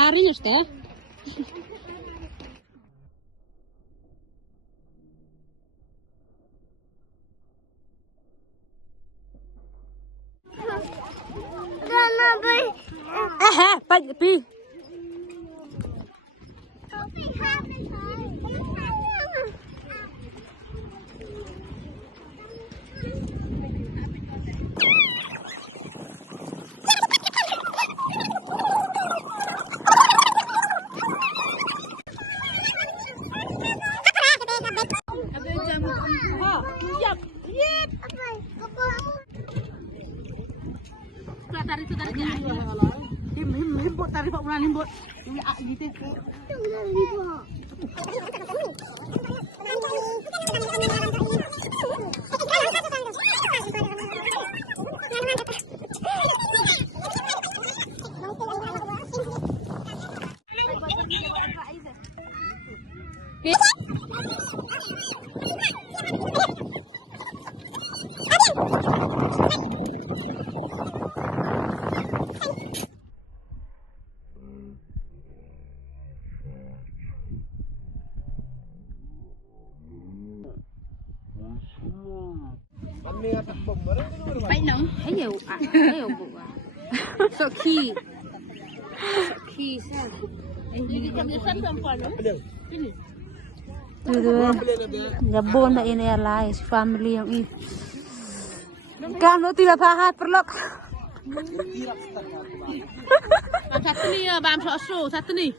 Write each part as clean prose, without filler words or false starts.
Harinya sudah. Bạch pi. Himput tari Pak Bulan himput. Ini ak gitu. Bánh nóng thấy nhiều vụ à sợ khi sao Gabon na ini allies family yang ini kan lo tidak pahat perlok satu nih ya bam satu nih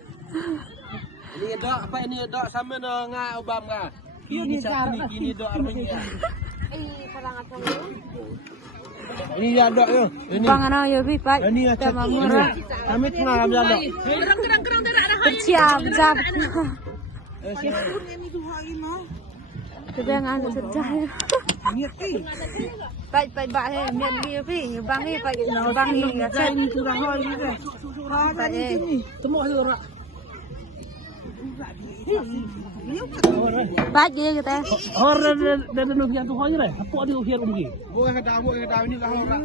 ini dok apa ini dok sama no nga obam nga ini satu nih ini dok armenya ini ya dok yo ini pangan yo bi pak ini ya murah kami tengah ambil dok kerang bersiap Kedang ada sedang. Baik he mian ni pi bang ni baik bang ni ngacai ni kurang hoi ni ke. Ha ni semua ora. Baik je kita. Hor dan nu yang tu hoi re. Apa dia uhiar umgi. Bukan ada ini lah ora.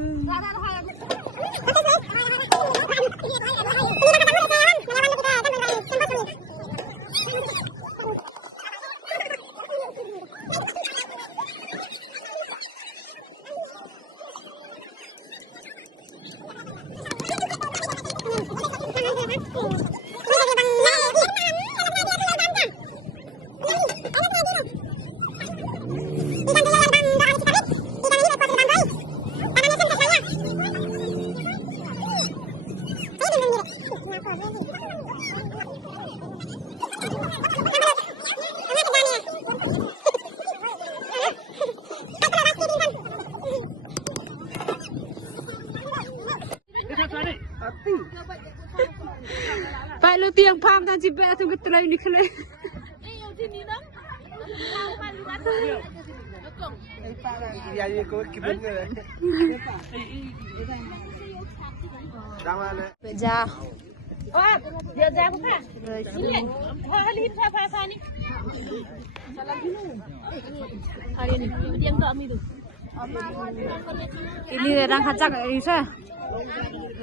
Pak lu tiang pam tan cibe tu betul ni kele. Ya ye ko kibun ke. Damal. Beja. Oh, dia jago kan? Ini. Halip apa ni? Salah dulu. Hari ini dia enggak ambil. Ini orang kacak ini saya.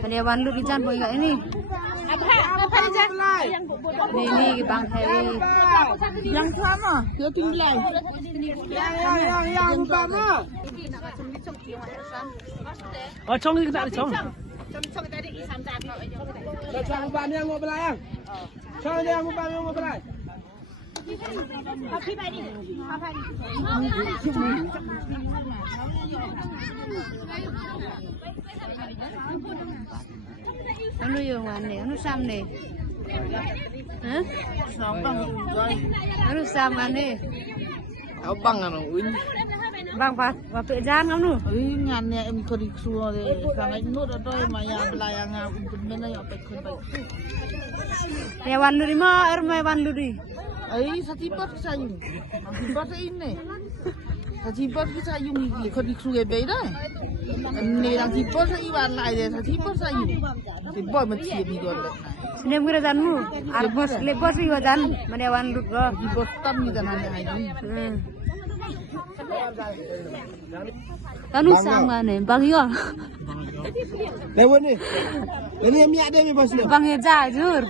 Ada wanlu bijan boy ini. Apa dia? Ini Bang Heri. Yang sama, dia tinggal. Yang utama. Oh, chong kita ada chong. Chong tadi isam dah. Chong ban yang mau belayang. Chong yang mau belay. Apa ini? Apa ini? Anu yung ane, anu sam ne? Hah? Sampang guys. Anu sam ane? Abang anu win. Bang Pak, bapak jangan kamu. Ngan ya em ko diksuo de. Sang ai nut adoy maya belayang untuk mena yo pe ko baik. Ya wanlu di ma, mai wanlu di. Ai satipat sayang. Satipat ini. Thati pot kita yung ikut di kruge beda. Ni lang ti pot sa iwan lai de thati pot sa yung. Ti pot mati ni gol. Sinem kira danmu. Arbos lebos iwa dan menewan lut go. Di pot tam ni dan hanya ai. Tanu sama ne bang yo. Lewat ni. Ini yang miak dia ni bos ni. Bang Heja jur.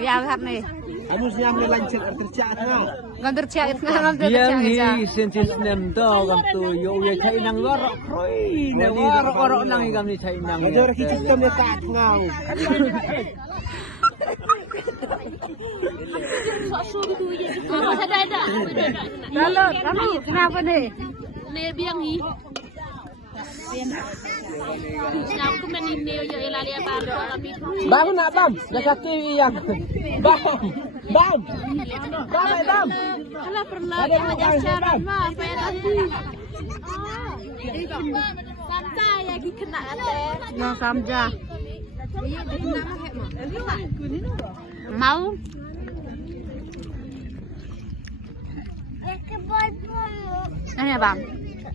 Ya hat nih. Kamu siang ni lancar tercak kau. Nganter cek nganter cek aja. Sentis nem to kam tu yo ye kai nang lorok kroi ne warok nang ikam ni sai nang. Ada orang kita cakap dia tak kau. Apa ada? Lalu kamu kenapa nih? Ne biang ni. Nak aku main ni yo elali apa kami. Bam nak bam. Dah kata yang. Bam. Bam. Bam. Kalau pernah ajar cara mah apa ya tadi. Santai ya kena ate. Yo samja. Mau? Ini bang.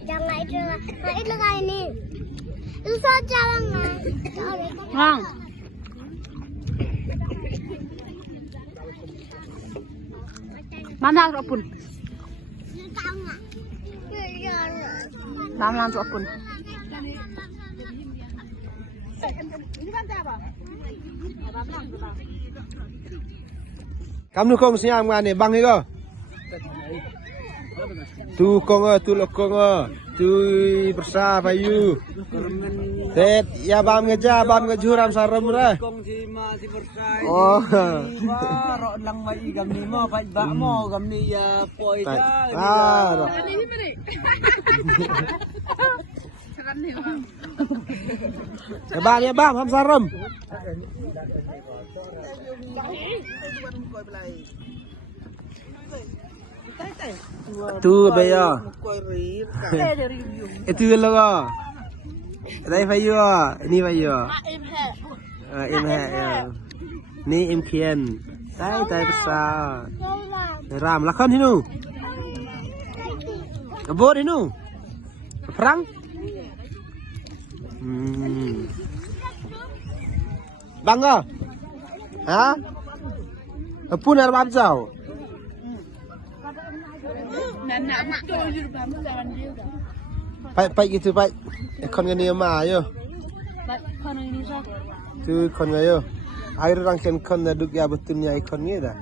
Jangan itu lah. Nah itu kayak ini. Itu saja lah. Bang. Mana pun? Tahu langsung pun. Kamu kong siang mana bang ni kau? Tu kong tu lokong tu persa payu. Tet ya bam ngejuram saram murah. Kong si ma si bersai. Oh. Warok lang mai ikam ni mo pai ba mo kam ni ya poi ja. Ah. Ya bam ham saram. Tu bayar. Itu logo. Đây payu, ini payu. Em ha. Ni em kian. Tai besar. Ram lakon hinu. Abot hinu. Perang. Bangga. Ha? Pun ada babjau. Pai gitu pai. Kon ngani ma yo. Kon ini sah. Tu kon ngayo. Air rangken kon na duk ya betulnya ikon ni dah.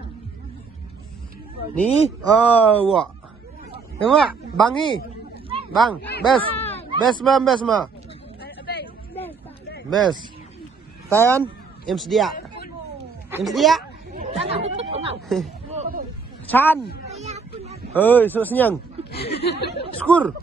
Ni, oh wa. Ewa, bangi. Bang, bes. Bes ma. Bes. Tayan, em sedia. Chan. Oi, senyang. Skur.